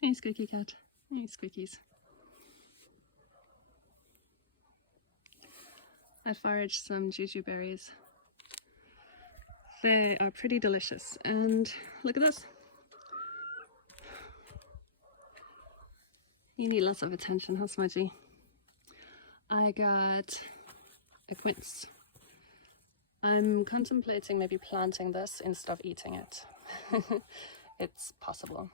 Hey, Squeaky Cat. Hey, Squeakies. I foraged some jujube berries. They are pretty delicious. And look at this. You need lots of attention, huh, Smudgy? I got a quince. I'm contemplating maybe planting this instead of eating it. It's possible.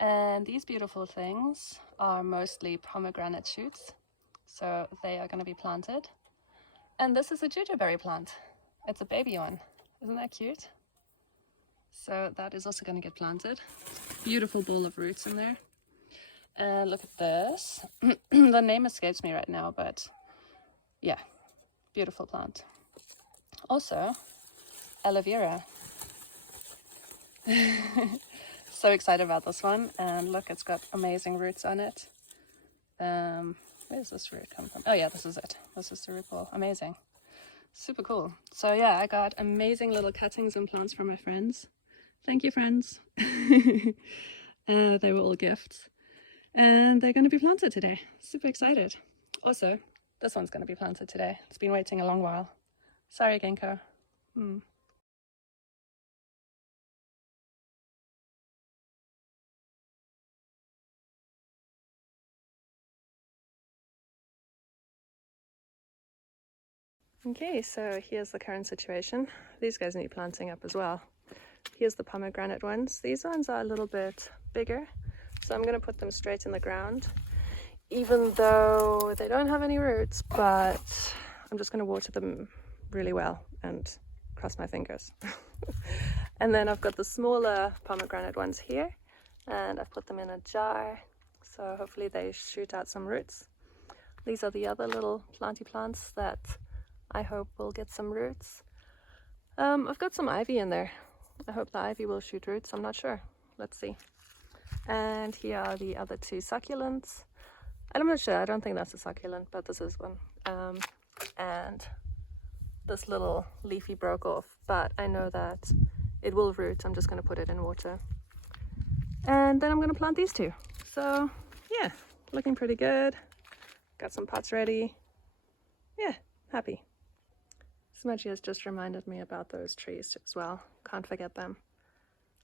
And these beautiful things are mostly pomegranate shoots, so they are going to be planted. And this is a jujube berry plant. It's a baby one. Isn't that cute? So that is also going to get planted. Beautiful ball of roots in there. And look at this. The name escapes me right now, but yeah, beautiful plant. Also, aloe vera. So excited about this one. And look, it's got amazing roots on it. Where does this root come from? Oh yeah, this is it. This is the root ball. Amazing. Super cool. So yeah, I got amazing little cuttings and plants from my friends. Thank you, friends. They were all gifts. And they're going to be planted today. Super excited. Also, this one's going to be planted today. It's been waiting a long while. Sorry, Genko. Okay, so here's the current situation. These guys need planting up as well. Here's the pomegranate ones. These ones are a little bit bigger, so I'm going to put them straight in the ground, even though they don't have any roots, but I'm just going to water them really well and cross my fingers. And then I've got the smaller pomegranate ones here, and I've put them in a jar, so hopefully they shoot out some roots. These are the other little planty plants that I hope will get some roots. I've got some ivy in there. I hope the ivy will shoot roots. I'm not sure. Let's see. And here are the other two succulents. I'm not sure. I don't think that's a succulent, but this is one. And this little leafy broke off, but I know that it will root. I'm just going to put it in water. And then I'm going to plant these two. So yeah, looking pretty good. Got some pots ready. Yeah, happy. Smudgy has just reminded me about those trees as well. Can't forget them.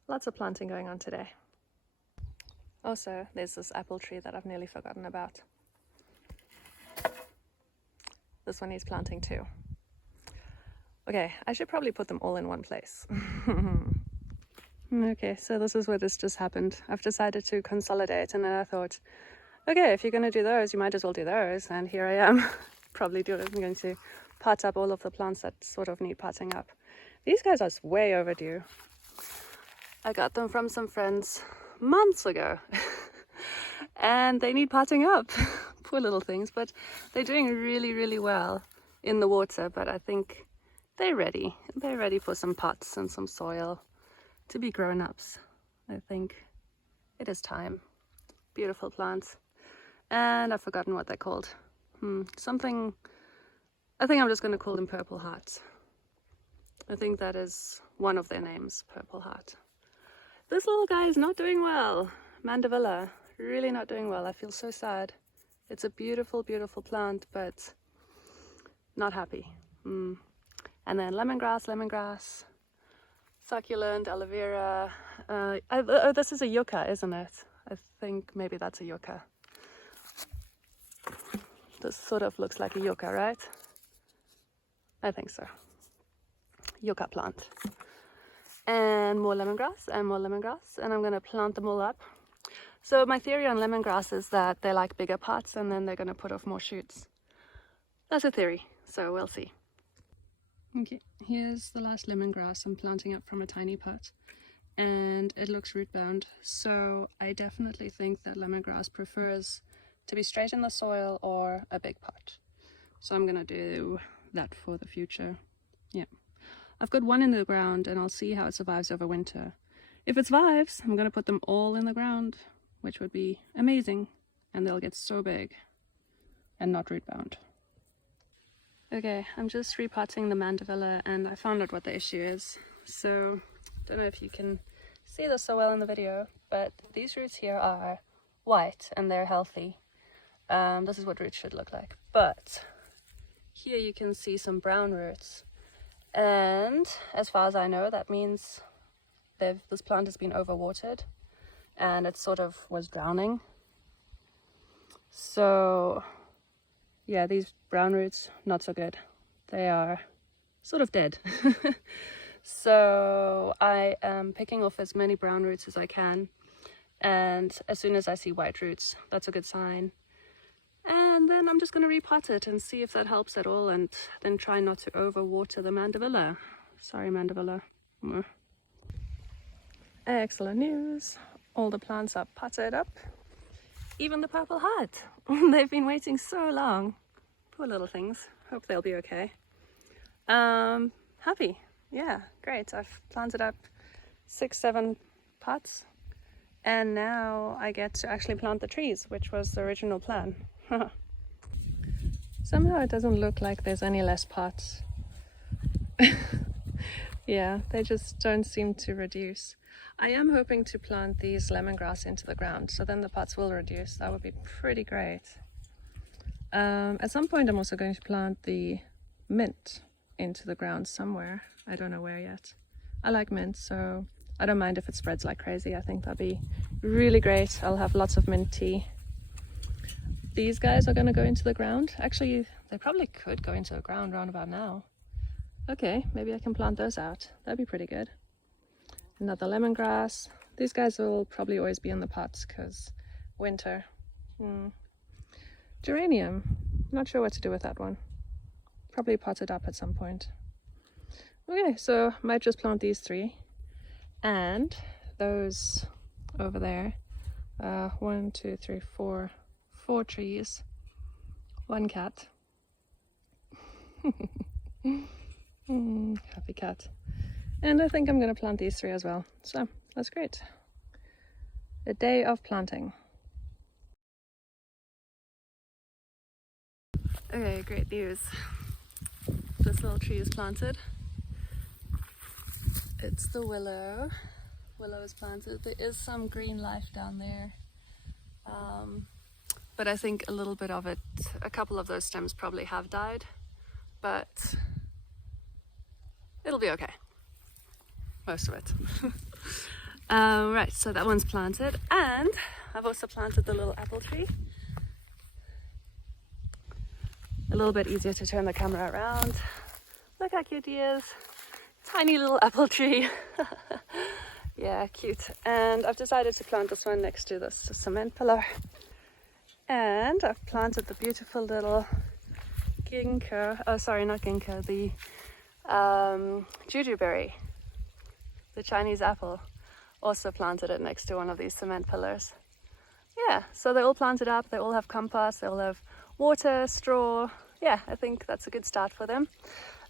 Lots of planting going on today. Also, there's this apple tree that I've nearly forgotten about. This one needs planting too. Okay, I should probably put them all in one place. Okay, so this is where this just happened. I've decided to consolidate, and then I thought, okay, if you're going to do those, you might as well do those. And here I am. I'm going to pot up all of the plants that sort of need potting up. These guys are way overdue. I got them from some friends months ago. And they need potting up. Poor little things, but they're doing really, really well in the water. But I think they're ready. They're ready for some pots and some soil to be grown-ups. I think it is time. Beautiful plants. And I've forgotten what they're called. Something, I think I'm just going to call them Purple Hearts. I think that is one of their names, Purple Heart. This little guy is not doing well. Mandevilla, really not doing well. I feel so sad. It's a beautiful, beautiful plant, but not happy. And then lemongrass, succulent, aloe vera. This is a yucca, isn't it? I think maybe that's a yucca. This sort of looks like a yucca, right? I think so. Yucca plant. And more lemongrass, and I'm going to plant them all up. So my theory on lemongrass is that they like bigger pots, and then they're going to put off more shoots. That's a theory, so we'll see. Okay, here's the last lemongrass I'm planting up from a tiny pot, and it looks root bound, so I definitely think that lemongrass prefers to be straight in the soil or a big pot. So I'm gonna do that for the future. Yeah, I've got one in the ground, and I'll see how it survives over winter. If it survives, I'm gonna put them all in the ground, which would be amazing, and they'll get so big and not root bound. Okay, I'm just repotting the mandevilla, and I found out what the issue is. So, don't know if you can see this so well in the video, but these roots here are white and they're healthy. This is what roots should look like. But here you can see some brown roots. And as far as I know, that means this plant has been overwatered and it sort of was drowning. So yeah, these brown roots, not so good. They are sort of dead. So I am picking off as many brown roots as I can, and as soon as I see white roots, that's a good sign. And then I'm just going to repot it and see if that helps at all, and then try not to overwater the mandevilla. Sorry, mandevilla. Excellent news. All the plants are potted up. Even the purple heart. They've been waiting so long. Poor little things. Hope they'll be okay. Happy. Yeah, great. I've planted up 6-7 pots. And now I get to actually plant the trees, which was the original plan. Somehow it doesn't look like there's any less pots. Yeah, they just don't seem to reduce. I am hoping to plant these lemongrass into the ground, so then the pots will reduce. That would be pretty great. At some point I'm also going to plant the mint into the ground somewhere. I don't know where yet. I like mint, so I don't mind if it spreads like crazy. I think that'd be really great. I'll have lots of mint tea. These guys are going to go into the ground. Actually, they probably could go into the ground round about now. Okay, maybe I can plant those out. That'd be pretty good. Another lemongrass. These guys will probably always be in the pots because winter. Geranium. Not sure what to do with that one. Probably pot it up at some point. Okay, so might just plant these 3. And those over there. 1, 2, 3, 4. 4 trees. 1 cat. Happy cat. And I think I'm going to plant these 3 as well. So that's great. A day of planting. Okay, great news. This little tree is planted. It's the willow. Willow is planted. There is some green life down there. But I think a little bit of it, a couple of those stems probably have died. But it'll be okay. Most of it. Right, so that one's planted. And I've also planted the little apple tree. A little bit easier to turn the camera around. Look how cute he is. Tiny little apple tree. Yeah, cute. And I've decided to plant this one next to this cement pillar. And I've planted the beautiful little ginkgo. Oh, sorry, not ginkgo. The jujuberry, the Chinese apple. Also planted it next to one of these cement pillars. Yeah, so they're all planted up. They all have compost. They all have water, straw. Yeah, I think that's a good start for them.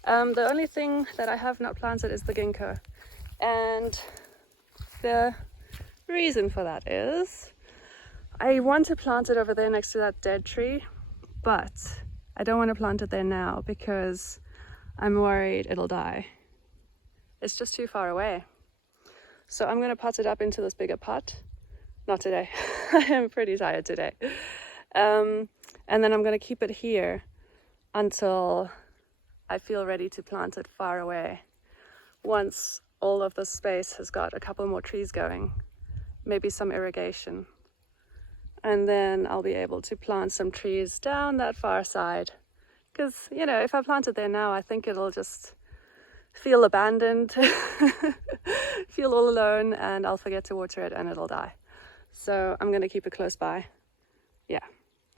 The only thing that I have not planted is the ginkgo. And the reason for that is I want to plant it over there next to that dead tree, but I don't want to plant it there now because I'm worried it'll die. It's just too far away. So I'm going to pot it up into this bigger pot. Not today. I am pretty tired today. And then I'm going to keep it here until I feel ready to plant it far away. Once all of the space has got a couple more trees going, maybe some irrigation. And then I'll be able to plant some trees down that far side. Because, you know, if I plant it there now, I think it'll just feel abandoned, feel all alone, and I'll forget to water it and it'll die. So I'm going to keep it close by. Yeah,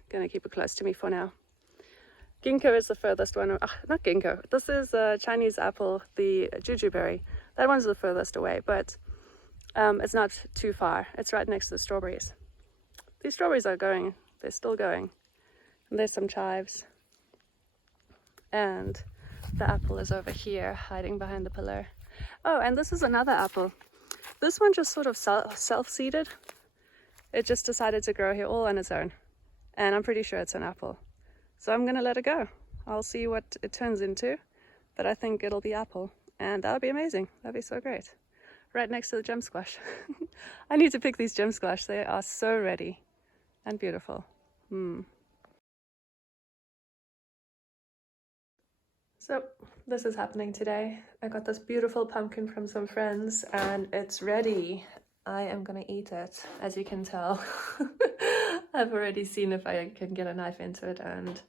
going to keep it close to me for now. Ginkgo is the furthest one. Not ginkgo. This is a Chinese apple, the jujuberry. That one's the furthest away, but it's not too far. It's right next to the strawberries. These strawberries are going. They're still going. And there's some chives. And the apple is over here, hiding behind the pillar. Oh, and this is another apple. This one just sort of self-seeded. It just decided to grow here all on its own. And I'm pretty sure it's an apple. So I'm going to let it go. I'll see what it turns into. But I think it'll be apple. And that would be amazing. That'd be so great. right next to the gem squash. I need to pick these gem squash. They are so ready and beautiful. So this is happening today. I got this beautiful pumpkin from some friends and it's ready. I am gonna eat it, as you can tell. I've already seen if I can get a knife into it, and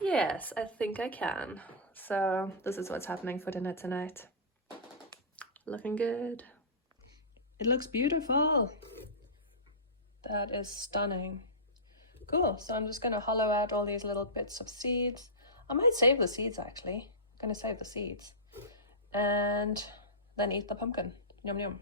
yes, I think I can. So this is what's happening for dinner tonight. Looking good. It looks beautiful. That is stunning. Cool, so I'm just gonna hollow out all these little bits of seeds. I might save the seeds actually. I'm gonna save the seeds. And then eat the pumpkin. Yum yum.